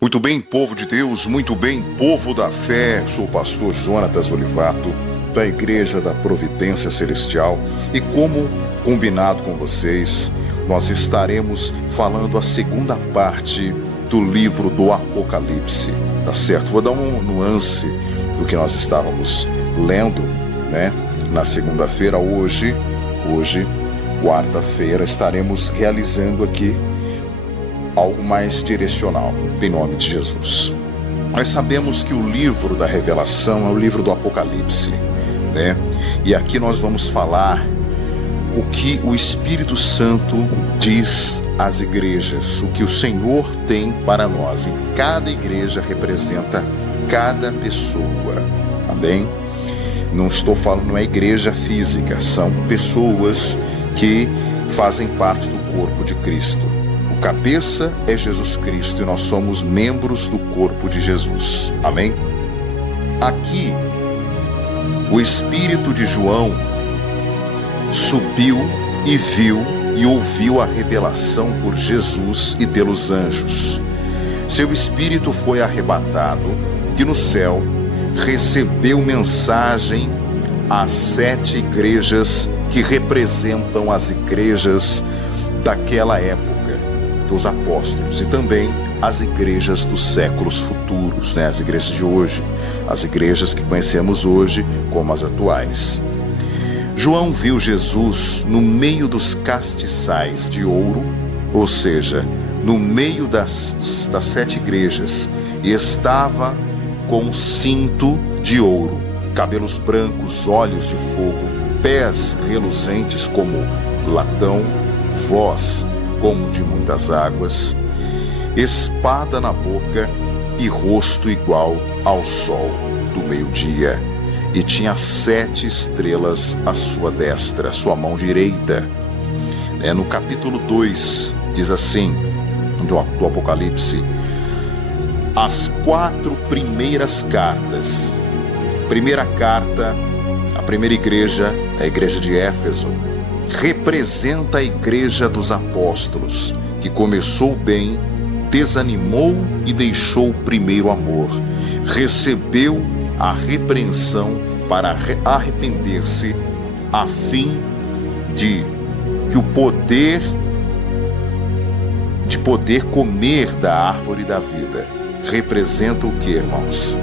Muito bem, povo de Deus, muito bem, povo da fé. Sou o pastor Jonatas Olivato, da Igreja da Providência Celestial, e como combinado com vocês, nós estaremos falando a segunda parte do livro do Apocalipse, tá certo? Vou dar um nuance do que nós estávamos lendo, né? Na segunda-feira, hoje, quarta-feira, estaremos realizando aqui algo mais direcional, em nome de Jesus. Nós sabemos que o livro da Revelação é o livro do Apocalipse, né? E aqui nós vamos falar o que o Espírito Santo diz às igrejas, o que o Senhor tem para nós. E cada igreja representa cada pessoa, tá bem? Não estou falando, não é igreja física, são pessoas que fazem parte do corpo de Cristo. O cabeça é Jesus Cristo e nós somos membros do corpo de Jesus. Amém? Aqui, o Espírito de João subiu e viu e ouviu a revelação por Jesus e pelos anjos. Seu espírito foi arrebatado e no céu recebeu mensagem às 7 igrejas que representam as igrejas daquela época dos apóstolos e também as igrejas dos séculos futuros, né? As igrejas de hoje, as igrejas que conhecemos hoje como as atuais. João viu Jesus no meio dos castiçais de ouro, ou seja, no meio das 7 igrejas, e estava com um cinto de ouro, cabelos brancos, olhos de fogo, pés reluzentes como latão, voz como de muitas águas, espada na boca e rosto igual ao sol do meio-dia. E tinha 7 estrelas à sua destra, à sua mão direita. No capítulo 2, diz assim, do Apocalipse, as 4 primeiras cartas. Primeira carta, a primeira igreja, a igreja de Éfeso, representa a igreja dos apóstolos, que começou bem, desanimou e deixou o primeiro amor, recebeu a repreensão para arrepender-se, a fim de poder comer da árvore da vida. Representa o que, irmãos?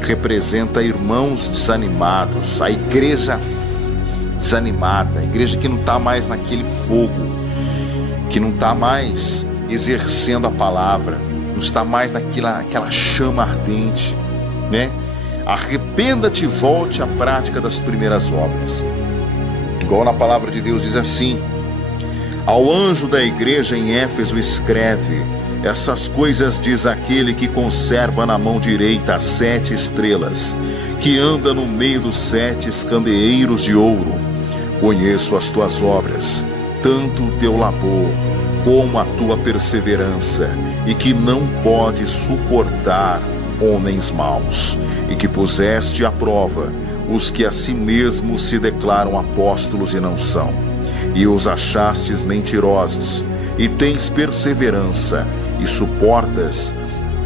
Representa irmãos desanimados, a igreja desanimada, a igreja que não está mais naquele fogo, que não está mais exercendo a palavra, não está mais naquela chama ardente, né? Arrependa-te e volte à prática das primeiras obras. Igual na palavra de Deus diz assim: ao anjo da igreja em Éfeso escreve, essas coisas diz aquele que conserva na mão direita as 7 estrelas, que anda no meio dos 7 candeeiros de ouro. Conheço as tuas obras, tanto o teu labor como a tua perseverança, e que não podes suportar homens maus, e que puseste à prova os que a si mesmos se declaram apóstolos e não são, e os achastes mentirosos, e tens perseverança, e suportas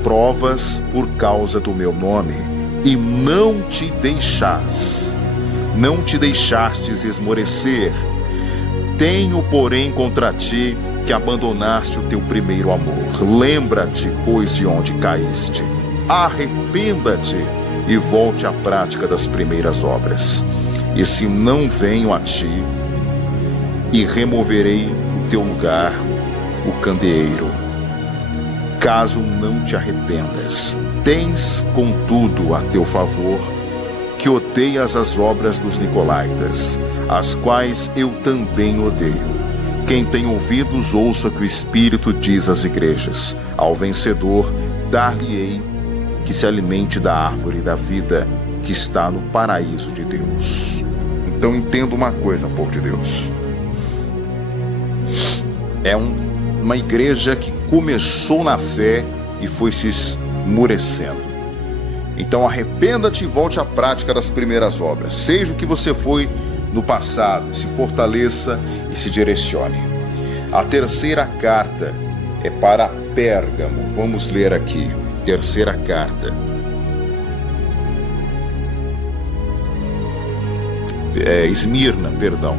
provas por causa do meu nome, e não te deixastes esmorecer. Tenho, porém, contra ti que abandonaste o teu primeiro amor. Lembra-te, pois, de onde caíste. Arrependa-te e volte à prática das primeiras obras. E se não venho a ti, e removerei do teu lugar o candeeiro, caso não te arrependas. Tens, contudo, a teu favor, que odeias as obras dos nicolaítas, as quais eu também odeio. Quem tem ouvidos, ouça o que o Espírito diz às igrejas. Ao vencedor, dar-lhe-ei que se alimente da árvore da vida, que está no paraíso de Deus. Então entenda uma coisa, povo de Deus. É uma igreja que começou na fé e foi se esmorecendo. Então arrependa-te e volte à prática das primeiras obras. Seja o que você foi no passado, se fortaleça e se direcione. A terceira carta é para Pérgamo. Vamos ler aqui, terceira carta. Esmirna, perdão.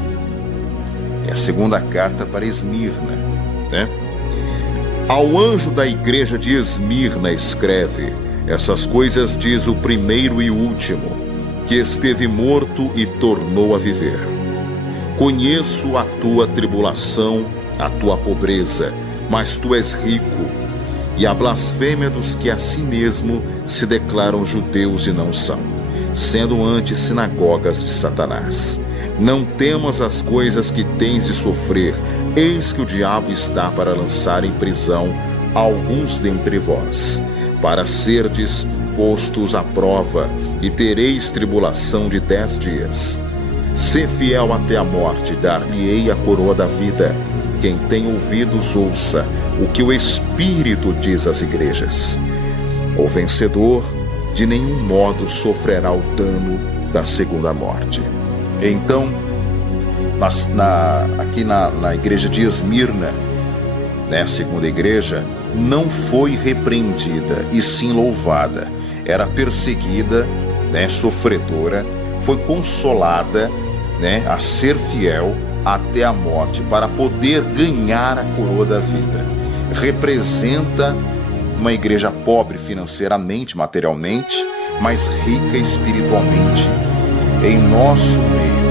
É a segunda carta para Esmirna, né? Ao anjo da igreja de Esmirna escreve: essas coisas diz o primeiro e último, que esteve morto e tornou a viver. Conheço a tua tribulação, a tua pobreza, mas tu és rico, e a blasfêmia dos que a si mesmo se declaram judeus e não são, sendo antes sinagogas de Satanás. Não temas as coisas que tens de sofrer, eis que o diabo está para lançar em prisão alguns dentre vós, para serdes postos à prova, e tereis tribulação de 10 dias. Sê fiel até a morte, dar-lhe-ei a coroa da vida. Quem tem ouvidos, ouça o que o Espírito diz às igrejas. O vencedor de nenhum modo sofrerá o dano da segunda morte. Então, aqui na igreja de Esmirna, né, a segunda igreja, não foi repreendida e sim louvada. Era perseguida, né, sofredora, foi consolada, né, a ser fiel até a morte para poder ganhar a coroa da vida. Representa uma igreja pobre financeiramente, materialmente, mas rica espiritualmente em nosso meio.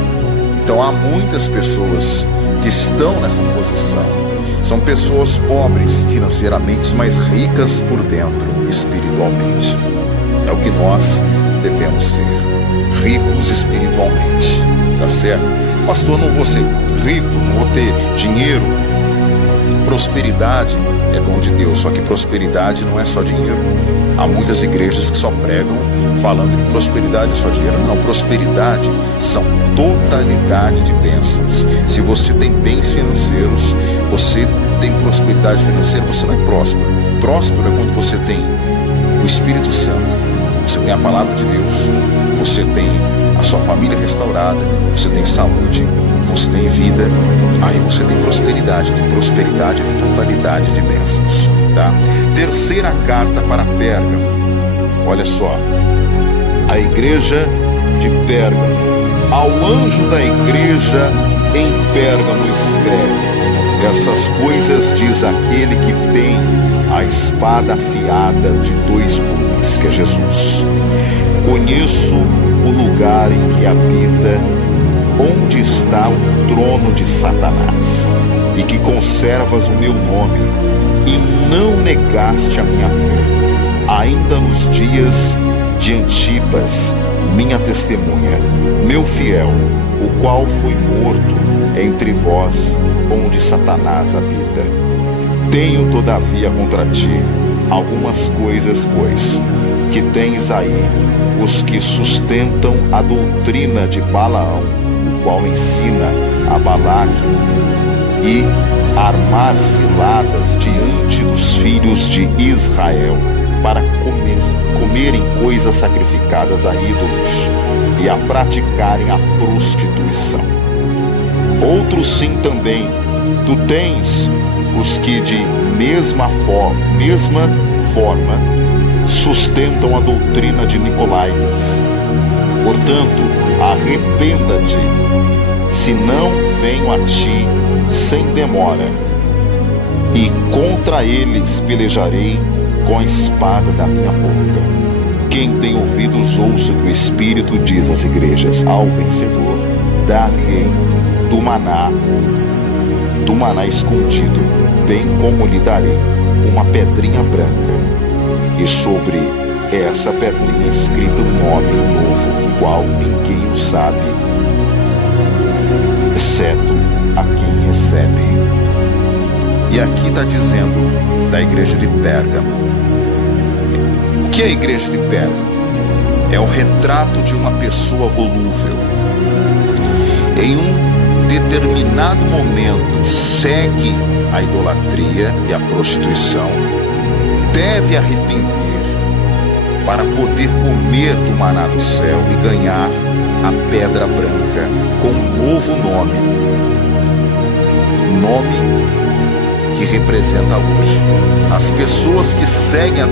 Então há muitas pessoas que estão nessa posição. São pessoas pobres financeiramente, mas ricas por dentro, espiritualmente. É o que nós devemos ser, ricos espiritualmente, tá certo? Pastor, não vou ser rico, não vou ter dinheiro. Prosperidade é dom de Deus, só que prosperidade não é só dinheiro. Há muitas igrejas que só pregam falando que prosperidade é só dinheiro. Não, prosperidade são totalidade de bênçãos. Se você tem bens financeiros, você tem prosperidade financeira, você não é próspero. Próspero é quando você tem o Espírito Santo, você tem a palavra de Deus, você tem a sua família restaurada, você tem saúde, você tem vida, aí você tem prosperidade, que prosperidade é totalidade de bênçãos, tá? Terceira carta para Pérgamo, olha só, a igreja de Pérgamo, ao anjo da igreja em Pérgamo escreve: essas coisas diz aquele que tem a espada afiada de 2 gumes, que é Jesus. Conheço o lugar em que habita, onde está o trono de Satanás, e que conservas o meu nome, e não negaste a minha fé, ainda nos dias de Antipas, minha testemunha, meu fiel, o qual foi morto entre vós, onde Satanás habita. Tenho, todavia, contra ti algumas coisas, pois, que tens aí os que sustentam a doutrina de Balaão, o qual ensina a Balaque e armar ciladas diante dos filhos de Israel, para comerem coisas sacrificadas a ídolos e a praticarem a prostituição. Outros sim também, tu tens os que de mesma forma sustentam a doutrina de Nicolaítas. Portanto, arrependa-te, senão venho a ti sem demora, e contra eles pelejarei com a espada da minha boca. Quem tem ouvidos, ouça o que o Espírito diz às igrejas. Ao vencedor, dar-lhe-ei do maná escondido, bem como lhe darei uma pedrinha branca, e sobre essa pedrinha escrito um nome novo, o qual ninguém o sabe, exceto a quem recebe. E aqui está dizendo da igreja de Pérgamo. O que é a igreja de Pérgamo? É o retrato de uma pessoa volúvel. Em um determinado momento segue a idolatria e a prostituição, deve arrepender para poder comer do maná do céu e ganhar a pedra branca com um novo nome que representa hoje. As pessoas que seguem a